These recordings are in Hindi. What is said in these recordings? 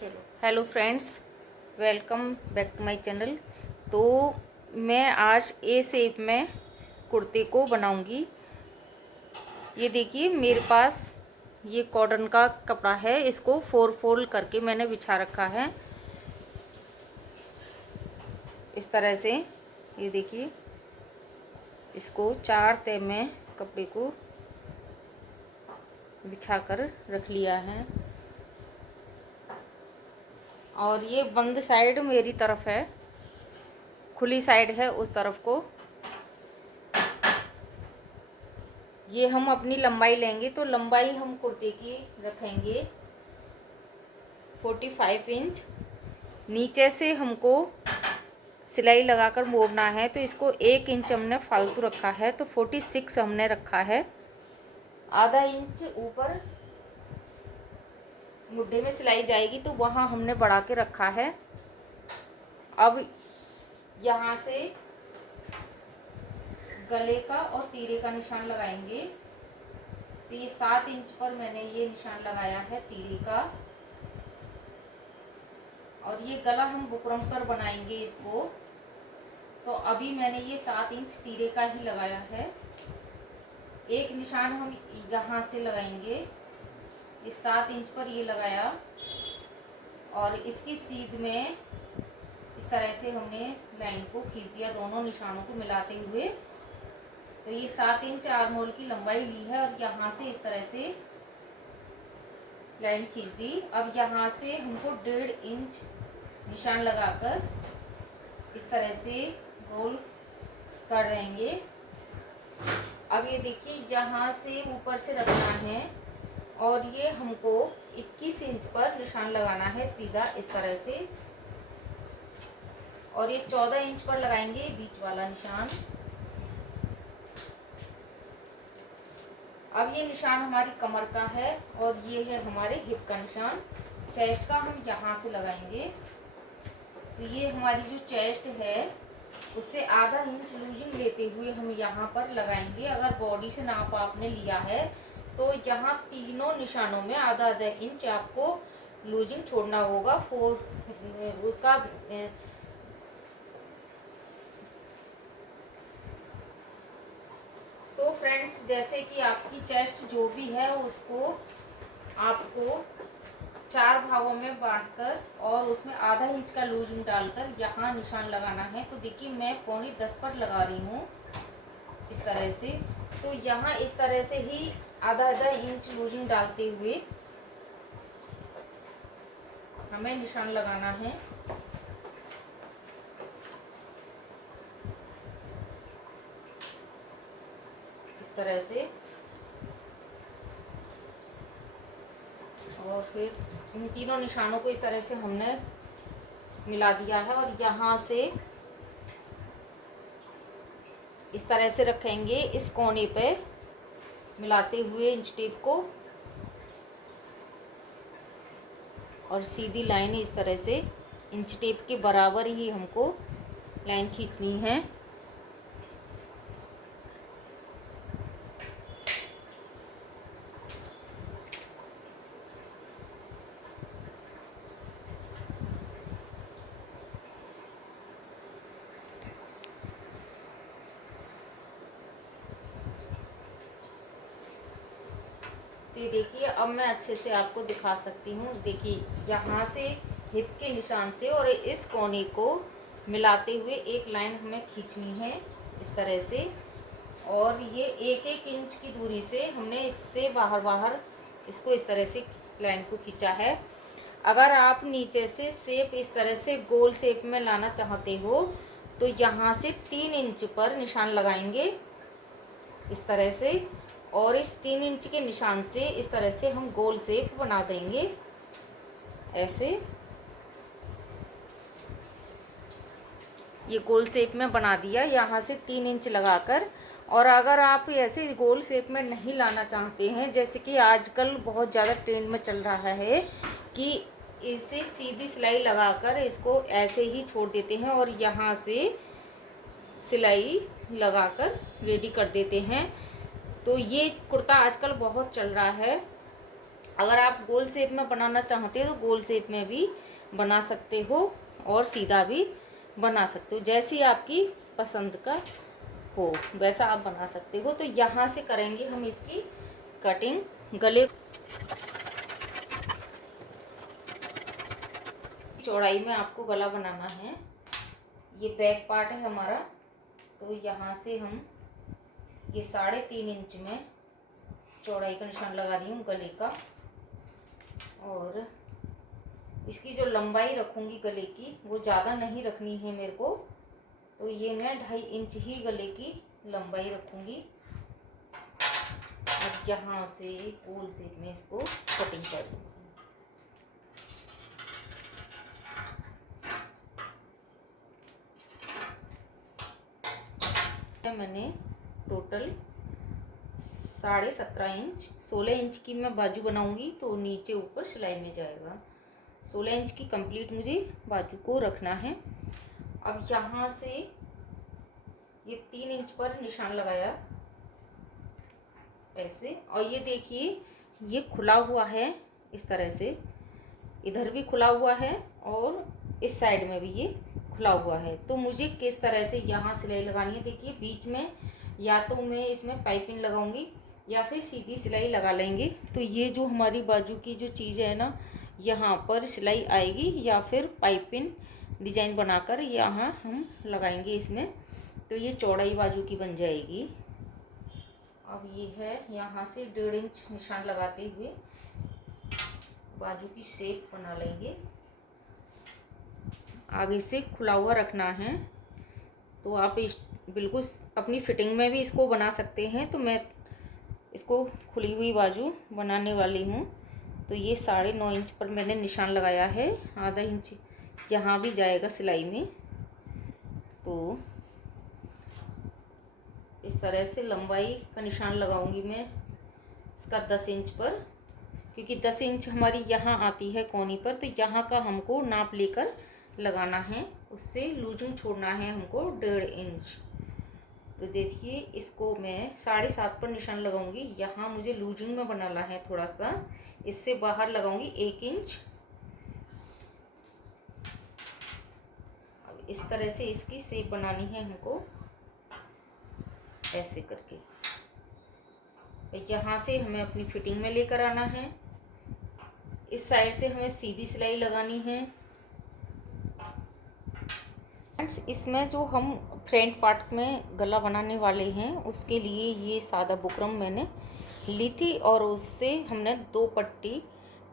चलो hello friends, welcome back to my channel. तो मैं आज ए शेप में कुर्ते को बनाऊंगी। ये देखिए मेरे पास ये कॉटन का कपड़ा है, इसको 4 फोल्ड करके मैंने बिछा रखा है इस तरह से। ये देखिए इसको 4 तह में कपड़े को बिछा कर रख लिया है और ये बंद साइड मेरी तरफ है, खुली साइड है उस तरफ को। ये हम अपनी लंबाई लेंगे तो लंबाई हम कुर्ते की रखेंगे 45 इंच। नीचे से हमको सिलाई लगाकर मोड़ना है तो इसको 1 इंच हमने फालतू रखा है, तो 46 हमने रखा है। आधा इंच ऊपर मुड्ढे में सिलाई जाएगी तो वहाँ हमने बढ़ा के रखा है। अब यहाँ से गले का और तीरे का निशान लगाएंगे। तो ये 7 इंच पर मैंने ये निशान लगाया है तीरे का, और ये गला हम बुकरम पर बनाएंगे इसको। तो अभी मैंने ये 7 इंच तीरे का ही लगाया है। एक निशान हम यहाँ से लगाएंगे, इस 7 इंच पर ये लगाया और इसकी सीध में इस तरह से हमने लाइन को खींच दिया दोनों निशानों को मिलाते हुए। तो ये 7 इंच आर्महोल की लंबाई ली है और यहाँ से इस तरह से लाइन खींच दी। अब यहाँ से हमको 1.5 इंच निशान लगाकर इस तरह से गोल कर देंगे। अब ये देखिए यहाँ से ऊपर से रखना है और ये हमको 21 इंच पर निशान लगाना है सीधा इस तरह से, और ये 14 इंच पर लगाएंगे बीच वाला निशान। अब ये निशान हमारी कमर का है और ये है हमारे हिप का निशान। चेस्ट का हम यहाँ से लगाएंगे। तो ये हमारी जो चेस्ट है उससे आधा इंच लूजिंग लेते हुए हम यहाँ पर लगाएंगे। अगर बॉडी से नाप आपने लिया है तो यहाँ तीनों निशानों में आधा आधा इंच आपको लूजिंग छोड़ना होगा। उसका तो फ्रेंड्स, जैसे कि आपकी चेस्ट जो भी है उसको आपको 4 भागों में बांटकर और उसमें आधा इंच का लूजिंग डालकर यहाँ निशान लगाना है। तो देखिए मैं 9.5 पर लगा रही हूँ इस तरह से। तो यहाँ इस तरह से ही आधा आधा इंच लूजिंग डालते हुए हमें निशान लगाना है। इस तरह से, और फिर इन तीनों निशानों को इस तरह से हमने मिला दिया है और यहाँ से इस तरह से रखेंगे इस कोने पे मिलाते हुए इंच टेप को, और सीधी लाइन इस तरह से इंच टेप के बराबर ही हमको लाइन खींचनी है। तो ये देखिए अब मैं अच्छे से आपको दिखा सकती हूँ। देखिए यहाँ से हिप के निशान से और इस कोने को मिलाते हुए एक लाइन हमें खींचनी है इस तरह से, और ये 1-1 इंच की दूरी से हमने इससे बाहर इसको इस तरह से लाइन को खींचा है। अगर आप नीचे से शेप इस तरह से गोल शेप में लाना चाहते हो तो यहाँ से 3 इंच पर निशान लगाएंगे इस तरह से, और इस 3 इंच के निशान से इस तरह से हम गोल शेप बना देंगे ऐसे। ये गोल शेप में बना दिया यहाँ से 3 इंच लगाकर। और अगर आप ऐसे गोल शेप में नहीं लाना चाहते हैं, जैसे कि आजकल बहुत ज़्यादा ट्रेंड में चल रहा है कि इसे सीधी सिलाई लगाकर इसको ऐसे ही छोड़ देते हैं और यहाँ से सिलाई लगाकर रेडी कर देते हैं, तो ये कुर्ता आजकल बहुत चल रहा है। अगर आप गोल शेप में बनाना चाहते हो तो गोल शेप में भी बना सकते हो और सीधा भी बना सकते हो, जैसी आपकी पसंद का हो वैसा आप बना सकते हो। तो यहाँ से करेंगे हम इसकी कटिंग। गले चौड़ाई में आपको गला बनाना है। ये बैक पार्ट है हमारा, तो यहाँ से हम ये 3.5 इंच में चौड़ाई का निशान लगा रही हूँ गले का। और इसकी जो लंबाई रखूँगी गले की वो ज़्यादा नहीं रखनी है मेरे को, तो ये मैं 2.5 इंच ही गले की लंबाई रखूँगी। अब यहाँ से गोल शेप में इसको कटिंग कर दूँगी। मैंने टोटल 17.5 इंच, 16 इंच की मैं बाजू बनाऊंगी तो नीचे ऊपर सिलाई में जाएगा। 16 इंच की कंप्लीट मुझे बाजू को रखना है। अब यहाँ से ये 3 इंच पर निशान लगाया ऐसे, और ये देखिए ये खुला हुआ है इस तरह से, इधर भी खुला हुआ है और इस साइड में भी ये खुला हुआ है। तो मुझे किस तरह से यहाँ सिलाई लगानी है, देखिए बीच में या तो मैं इसमें पाइपिंग लगाऊंगी या फिर सीधी सिलाई लगा लेंगे। तो ये जो हमारी बाजू की जो चीज़ है ना, यहाँ पर सिलाई आएगी या फिर पाइपिंग डिजाइन बनाकर यहाँ हम लगाएंगे इसमें, तो ये चौड़ाई बाजू की बन जाएगी। अब ये है यहाँ से 1.5 इंच निशान लगाते हुए बाजू की शेप बना लेंगे। आगे से खुला हुआ रखना है, तो आप इस बिल्कुल अपनी फिटिंग में भी इसको बना सकते हैं। तो मैं इसको खुली हुई बाजू बनाने वाली हूँ। तो ये 9.5 इंच पर मैंने निशान लगाया है, आधा इंच यहाँ भी जाएगा सिलाई में। तो इस तरह से लंबाई का निशान लगाऊंगी मैं इसका 10 इंच पर, क्योंकि 10 इंच हमारी यहाँ आती है कोनी पर, तो यहाँ का हमको नाप लेकर लगाना है, उससे लूजिंग छोड़ना है हमको 1.5 इंच। तो देखिए इसको मैं 7.5 पर निशान लगाऊंगी। यहाँ मुझे लूजिंग में बनाना है थोड़ा सा, इससे बाहर लगाऊंगी 1 इंच। अब इस तरह से इसकी शेप बनानी है हमको ऐसे करके। यहाँ से हमें अपनी फिटिंग में लेकर आना है। इस साइड से हमें सीधी सिलाई लगानी है। फ्रेंड्स, इसमें जो हम फ्रंट पार्ट में गला बनाने वाले हैं उसके लिए ये सादा बुकरम मैंने ली थी, और उससे हमने 2 पट्टी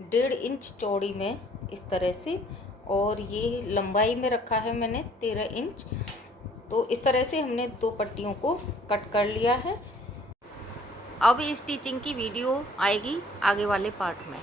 1.5 इंच चौड़ी में इस तरह से, और ये लंबाई में रखा है मैंने 13 इंच। तो इस तरह से हमने 2 पट्टियों को कट कर लिया है। अब स्टिचिंग की वीडियो आएगी आगे वाले पार्ट में।